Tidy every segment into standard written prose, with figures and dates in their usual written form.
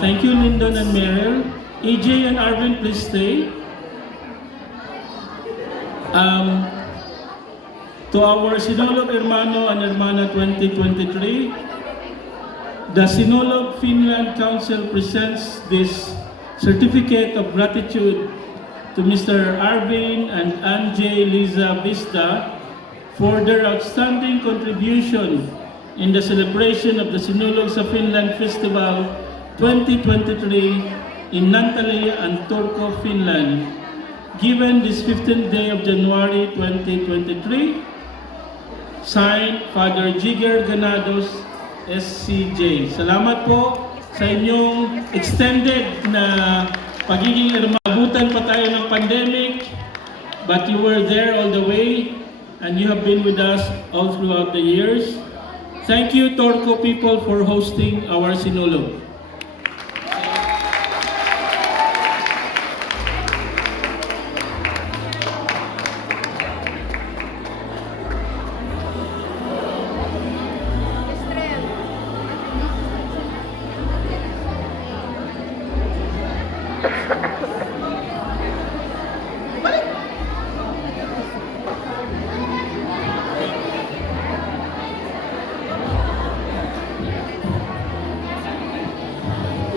Thank you, Lyndon and Meryl. AJ and Arvin, please stay. To our Sinulog Hermano and Hermana 2023, the Sinulog Finland Council presents this certificate of gratitude to Mr. Arvin and Anjay Liza Vista for their outstanding contribution in the celebration of the Sinulog sa Finland Festival 2023 in Naantali and Turku, Finland, given this 15th day of January 2023. Signed, Father Jigger Ganados, SCJ. Salamat po sa inyong extended na pagiging abutan pa tayo ng pandemic, but you were there all the way and you have been with us all throughout the years. Thank you, Turku people, for hosting our Sinulog.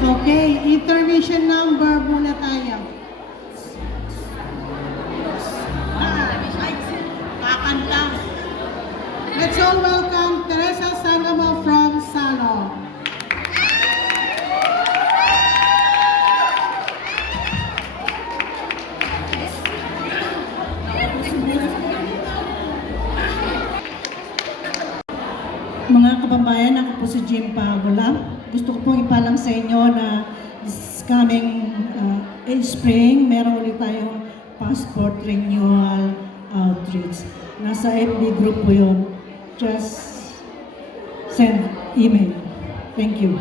Okay, intermission number muna tayo. Kakanta. Let's all welcome Teresa Sangamo from Salo. Mga kababayan, ako po si Jim Pagola. Gusto ko pong ipalang sa inyo na this coming spring, meron ulit tayong passport renewal outreach. Nasa FB group po yun. Just send email. Thank you.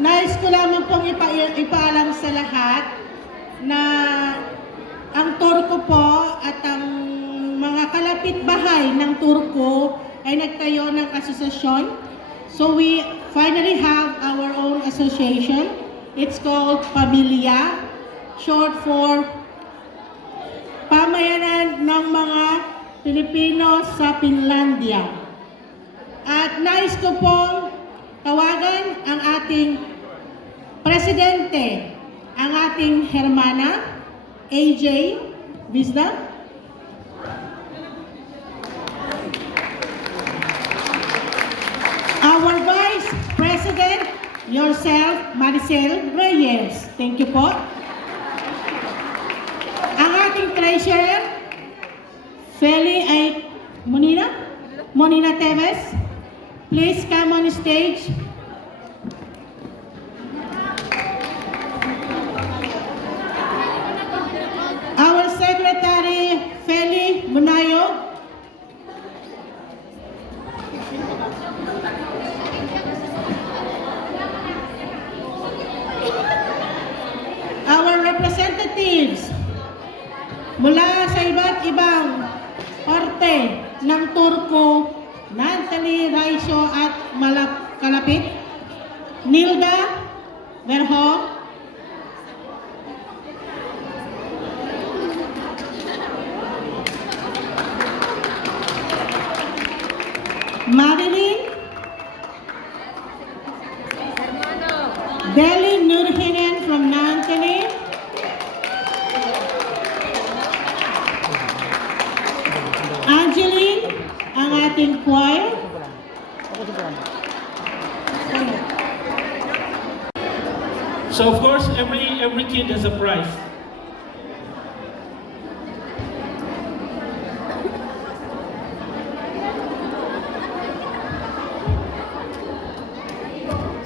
Nais ko lamang pong ipaalam sa lahat na ang Turku po at ang mga kalapit bahay ng Turku ay nagtayo ng asosasyon. So we finally have our own association. It's called Pamilya, short for Pamayanan ng mga Pilipino sa Finlandia. At nais ko pong tawagan ang ating Presidente, ang ating Hermana, AJ Vista. Our Vice President, yourself, Maricel Reyes. Thank you po. Ang ating Treasurer, Feli ay Monina Teves. Please come on stage. Our Secretary, Feli Bunayo. Our representatives mula sa iba't ibang parte ng Turku, Naantali, Raiso at Kalapit, Nilda Verho, Marilyn Deli Nurhinen from Naantali, Angeline, ang ating choir, So of course, every kid has a prize.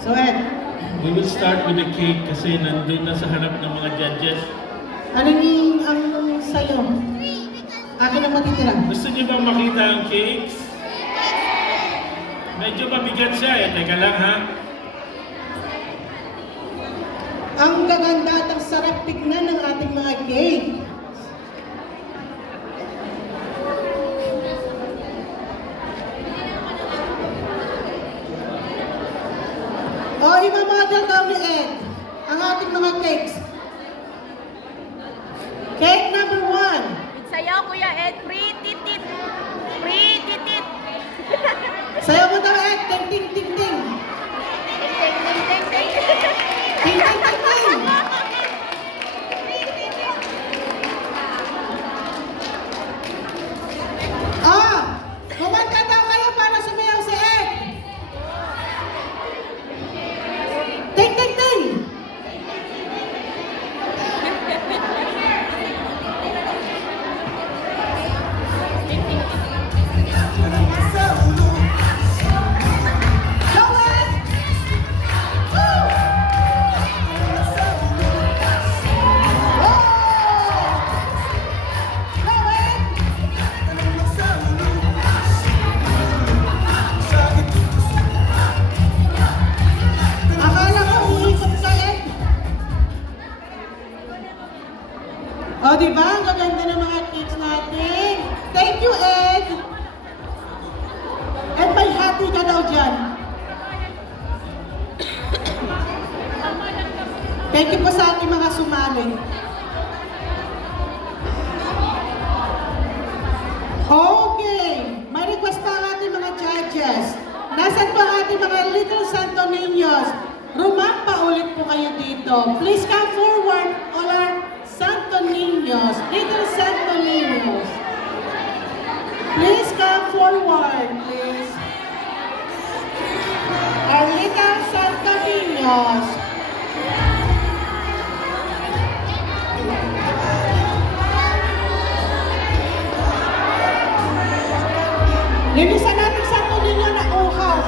So Ed, We will start with the cake kasi nandun na sa harap ng mga judges. anong ang sayo? Akin ang matitira. Gusto niyo bang makita ang cakes? Medyo mabigat siya eh. Teka lang ha. Ang gaganda at ang sarap tignan ng ating mga cake. O, imamodel daw ni Ed ang ating mga cakes. Cake number 1. Sayaw, Kuya Ed. Pretty tit. Pretty tit. Sayaw mo daw, Ed. Ting, ting, ting, ting. Ting, ting, ting, ting. Ting, ting, ting, ting. Ah! Kumanta daw kayo para sumayaw si Ed. Ting, ting, ting. Go, Ed. Woo! Whoa! Go, Ed. Akala ko uikot ka, Ed. O, diba? Ang gaganda ng mga cakes natin. Thank you, Ed. Ed, may hati ka daw dyan. Thank you po sa ating mga sumali. Okay. May request pa ang ating mga judges. Nasaan po ang ating mga Little Santo Niños? Rumampa ulit po kayo dito. Please come forward, all our Santo Niños, Little Santo Niños. Please come forward, please. Our Little Santo Niños. Linisan natin Santo Niño na uhaw.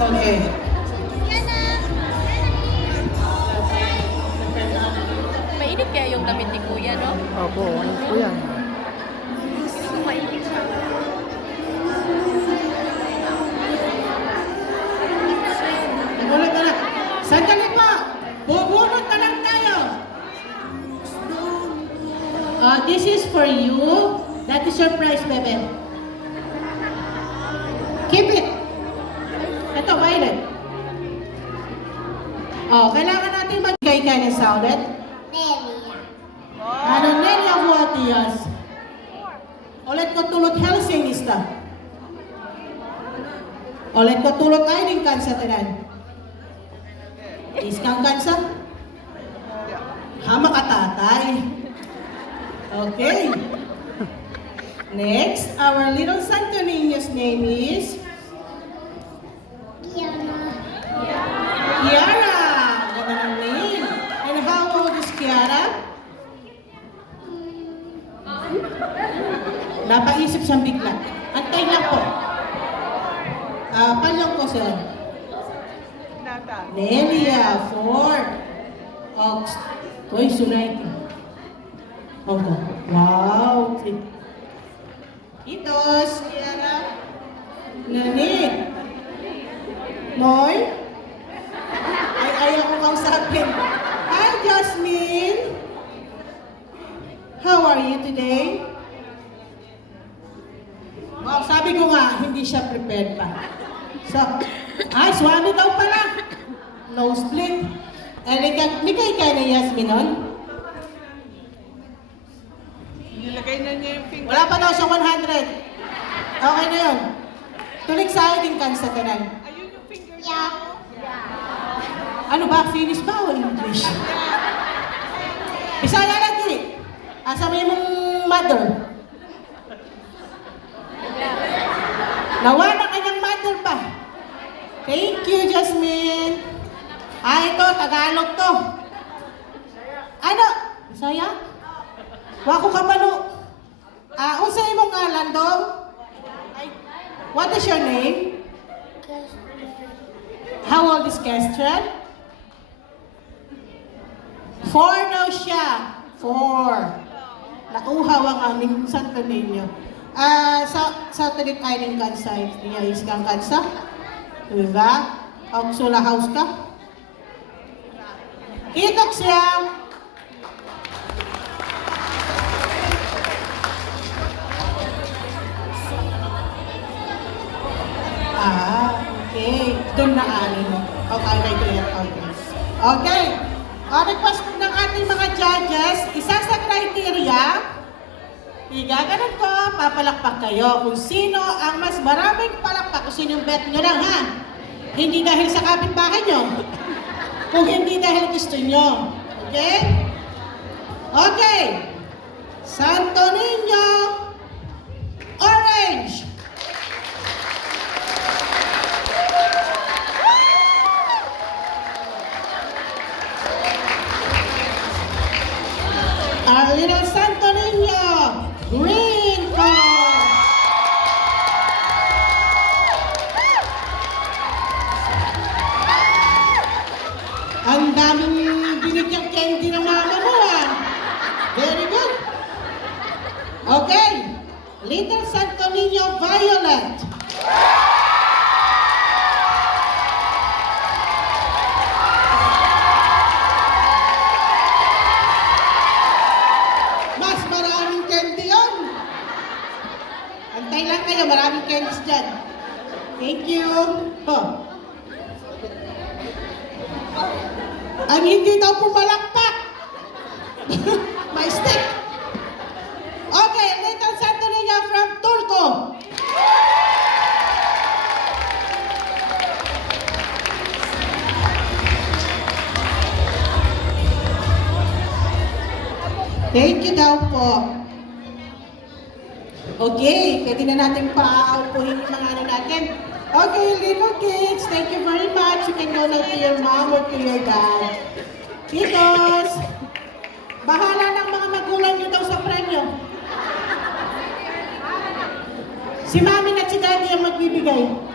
Okay. Mainit kaya yung damit ni Kuya, no? Opo, ano po yan? Mainit siya. Bunot na lang. Sandali pa. Bubunot na lang tayo. This is for you. That is your prize, bebe. Keep it. Ito, violet. Kailangan natin magbigay ka ng sounded. Ano, Nelia Huatias. Ulit ko tulot Helsingista. Ulit ko tulot Ailing Kansa Tanan. Iskang Kansa? Hama ka tatay. Okay. Next, our little Santo Niño's name is Kiara. Ganda ng name. And how old is Kiara? Napaisip siyang bigla. Antay lang po. Palyong ko siya. Nelia, 4. Ox. Toy, sunay. Okay. Wow. Itos, Kiara. Nanit. Noy. Ay, ayaw ko kausapin. Hi, Jasmine. How are you today? Oh, sabi ko nga, hindi siya prepared pa. So, ay, swami daw pala. Nosebleed. Ligay ka na Yasmin nun? Nilagay na niya yung finger. Wala pa daw siya 100. Okay na yun. Tulig sa akin kan sa tanan. Ayun yung finger. Ano ba? Finnish ba o English? Bisaya lagi. Asa mo yung mother? Nawa na kanyang mother pa. Thank you, Jasmine. Ito, Tagalog to. Ano? Bisaya? Wako ka balo. Unsa imong ngalan dong? What is your name? How old is Kestrel? 4 daw siya. 4. Nauhaw ang aming Santo Niño. Sa tulit ay ng kansa. Niya is kang kansa? Diba? Ang sula house ka? Kitok siya. Okay. Doon na ani mo. Okay, okay. Okay. Request ng ating mga judges, isa sa criteria, igaganon ko, papalakpak kayo kung sino ang mas maraming palakpak, kung sino yung bet nyo lang ha. Hindi dahil sa kapitbahay nyo, kung hindi dahil gusto nyo. Okay? Okay. Santo Niño, orange. Our little Santo Niño, green color. Ang daming binigyang candy ng mama mo ah. Very good. Okay. Little Santo Niño, violet. Mas maraming candy yun. Antay lang kayo, maraming candies dyan. Thank you. Oh. Ang hindi daw pumalakpak. May stick. Okay, Little Santo Niño from Turco. Thank you daw po. Okay, pwede na natin pa-aupuhin yung mga ano natin. Okay, little kids, thank you very much. You can go now to your mom or to your dad. Kitos, bahala ng mga magulang nyo daw sa premyo. Si mami at si daddy ang magbibigay.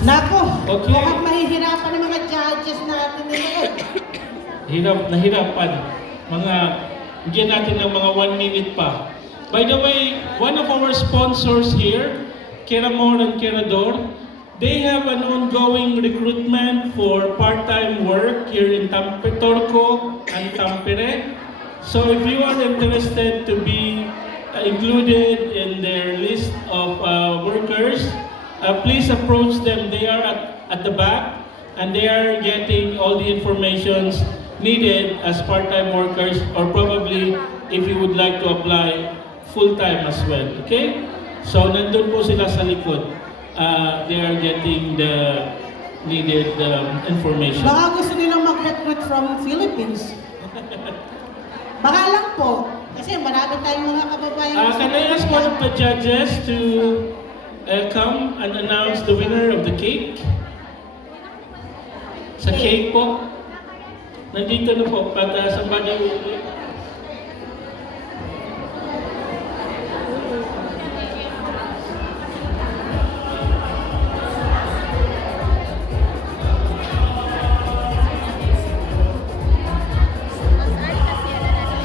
Nako, Okay. mukhang mahihirapan ng mga judges natin ngayon. Nahirapan. Bigyan natin ng mga 1 minute pa. By the way, one of our sponsors here, Keramor and Kerador, they have an ongoing recruitment for part-time work here in Torco and Tampere. So if you are interested to be included in their list of workers, please approach them. They are at the back and they are getting all the informations needed as part-time workers, or probably if you would like to apply full-time as well. Okay? So nandun po sila sa likod. They are getting the needed information. Baka gusto nilang mag-recruit from Philippines. Baka lang po. Kasi marami tayong mga kababayan. Can I ask one of the judges to come and announce the winner of the cake? Sa cake po. Nandito na po. But somebody will...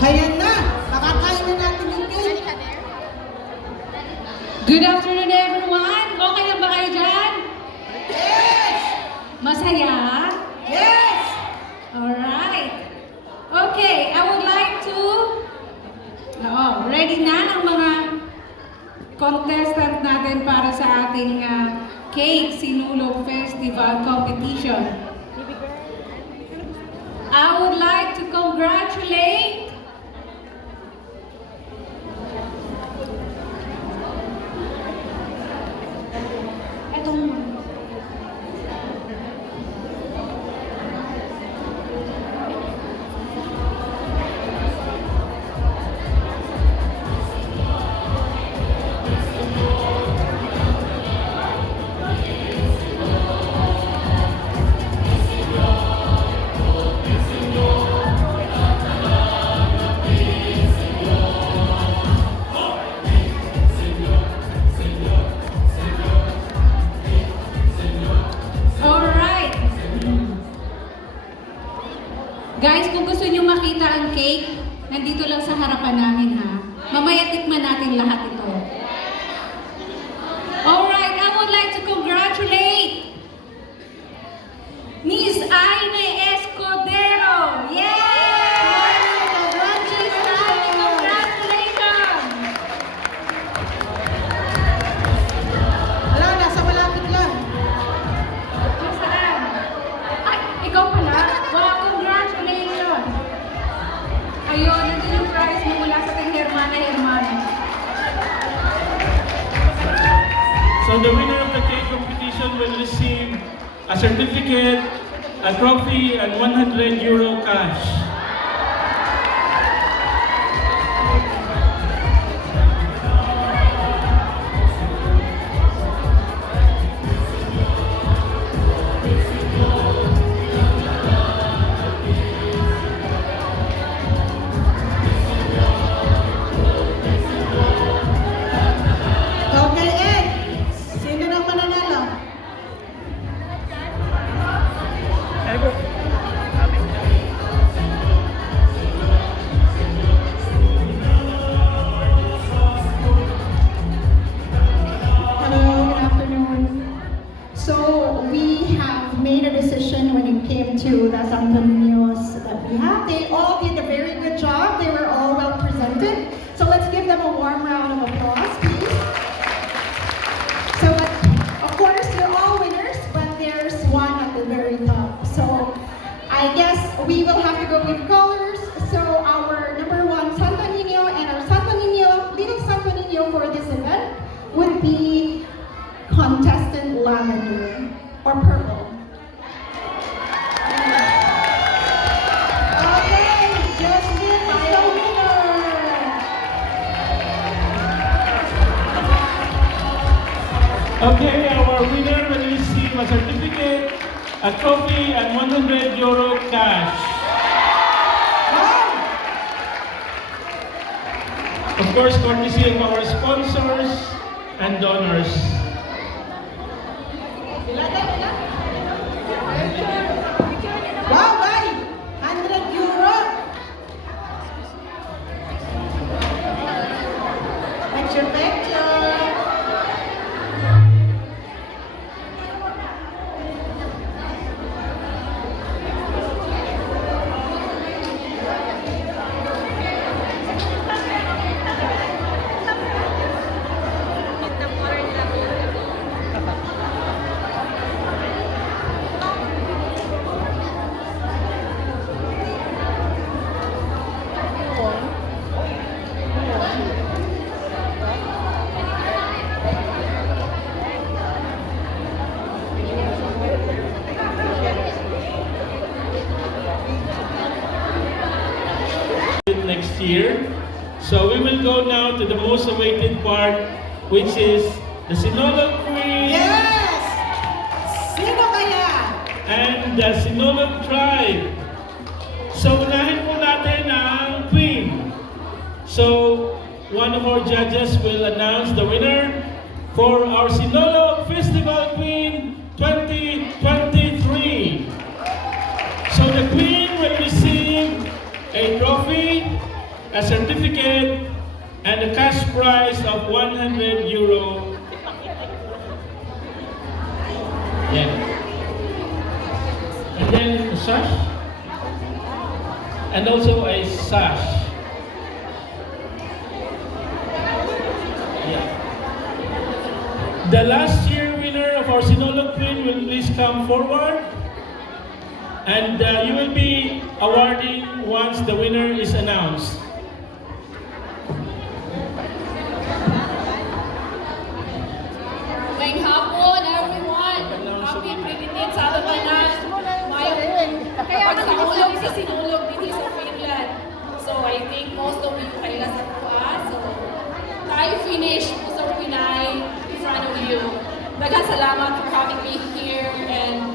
Hayan na! Makakain na natin yung cake. Good afternoon, everyone! Okay lang ba kayo dyan? Yes! Masaya? Yes! Alright. Okay, I would like to... ready na ang mga contestant natin para sa ating Cake Sinulog Festival Competition. I would like to congratulate Guys, kung gusto nyo makita ang cake, nandito lang sa harapan namin ha. Mamaya tikman natin lahat ito. Alright, I would like to congratulate Miss Aine Escudero! Yay! Congratulations! Wala, nasa malapit lang. Masarap. Ay, ikaw pala? Wow, congratulations! Ayun, nandun yung prize mo mula sa kay Hermana. So the winner of the cake competition will receive a certificate, a trophy, and €100 cash. Okay, Ed. Sino nang mananalo? Hello, good afternoon. So we have made a decision when it came to the Santo Niños that we have. They all did a very good job. They were all well presented. So let's give them a warm round of applause, please. So, but, of course, they're all winners, but there's one at the very top. So I guess we will have to go with colors. So our number one Santo Niño and our Santo Niño, little Santo Niño for this event would be contestant lavender or purple. Okay, Jasmine is the winner. Okay, our winner will receive a certificate, a trophy, and €100 cash. Of course, courtesy of our sponsors and donors. Wow, bye! €100. Picture. Next year. So we will go now to the most awaited part, which is the Sinulog Queen Yes! Sino kaya? and the Sinulog tribe. So unahin po natin ang Queen. So one of our judges will announce the winner for our Sinulog Festival Queen 2023. So the Queen will receive a trophy, a certificate, and a cash prize of €100. Yeah. And then a sash. And also a sash. Yeah. The last year winner of our Sinulog Queen will please come forward. And you will be awarding once the winner is announced. Ngayong hapon, everyone! Happy Trinidad sa Tabanan! Kaya nagulog sa Sinulog din sa Finland. So I think most of you kaila sa kuha. So tayo finish po sa Pinay in front of you. Daghang salamat for having me here and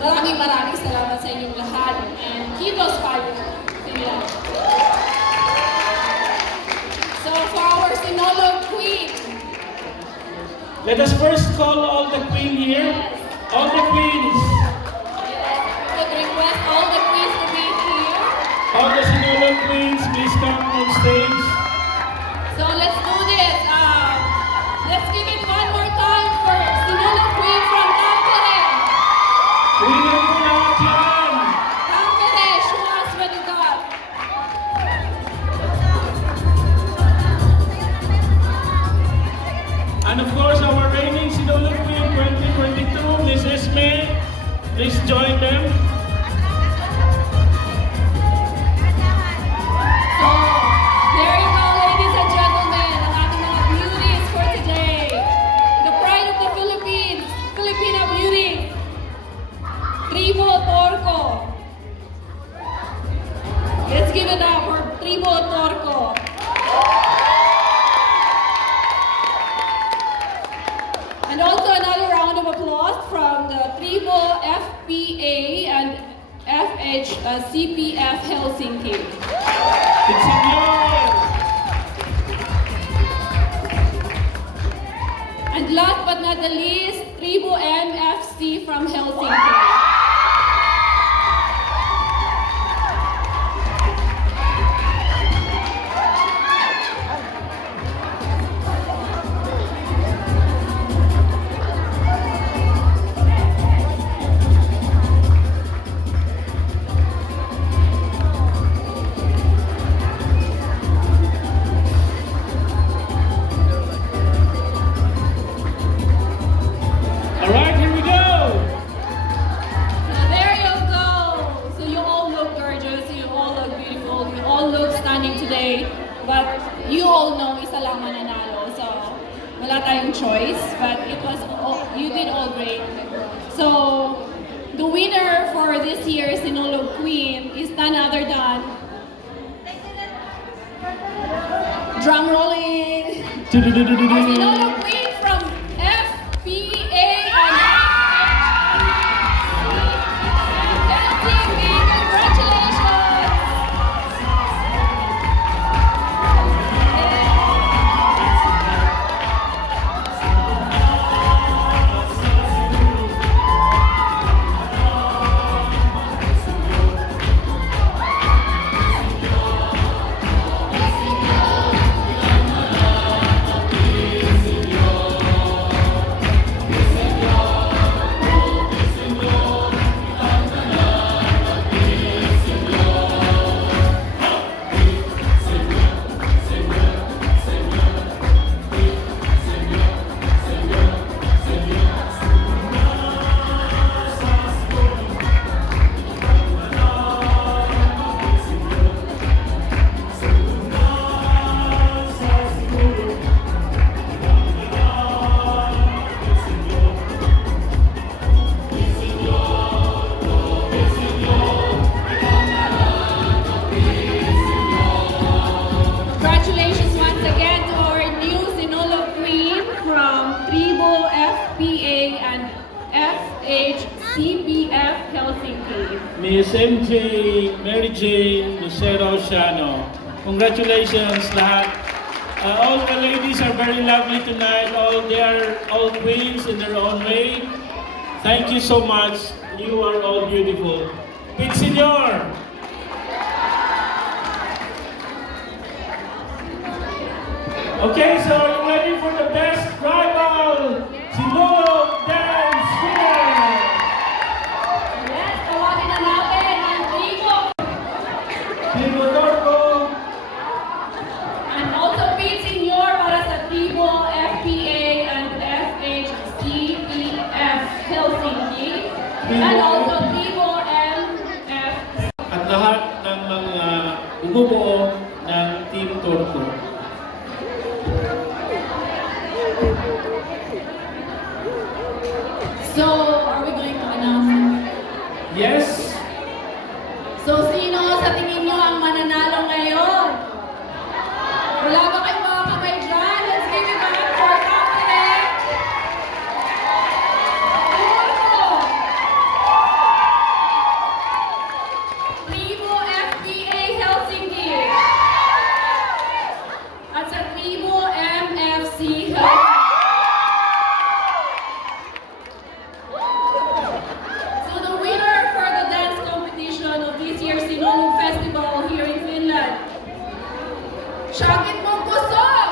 maraming salamat sa inyong lahat and keep us fighting, Finland. So for our Sinulog Queen, Let us first call all the queen here. All the queens. would request all the queens to be Let's give it up for Tribo Torco. And also another round of applause from the Tribo FPA and CPF Helsinki. Pagsinyor! And last but not the least, Tribo MFC from Helsinki. Alright, here we go! So there you go. So you all look gorgeous, you all look beautiful, you all look stunning today. But you all know isa lang mananalo. So wala tayong choice. But you did all great. So the winner for this year's Sinulog Queen is none other than drum rolling. Our Sinulog Queen from FPA and Helsinki. Congratulations! Congratulations once again to our new Sinulog Queen from Tribo FPA and FHCPF Helsinki. Miss MJ, Mary Jane, Lucero Oceano. Congratulations lahat. All the ladies are very lovely tonight. They are all queens in their own way. Thank you so much. You are all beautiful. Pagsinyor! Okay, so are you ready for the best tribal Sinulog dance winner? Yes, tawagin na natin ang Tribo Tribo Torco. and also Pete Senior para sa Tribo FPA and FHCPF Helsinki and also Tribo MF. At lahat ng mga bumubuo ng Team Torco. So, are we going to announce? Yes? So, sino sa tingin nyo ang mananalo ngayon? Wala ba kayong mga kamay dyan? Let's give it up for confident. Turco. Tribo FPA Helsinki. At sa Tribo MFC Helsinki. So the winner for the dance competition of this year's Sinulog Festival here in Finland. Shagit mo kusog!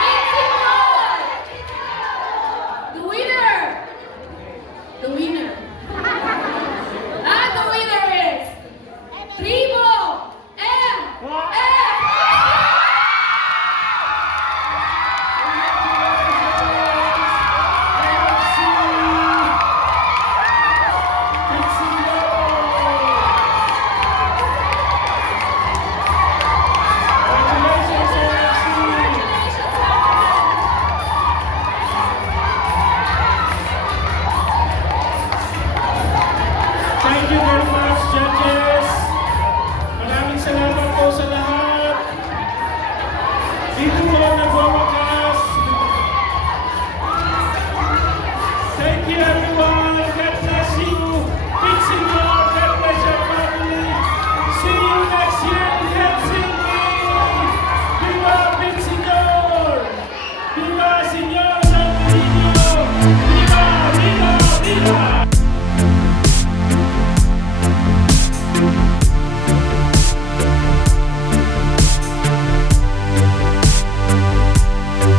Pagsinyor! The winner! The winner! And the winner is Tribo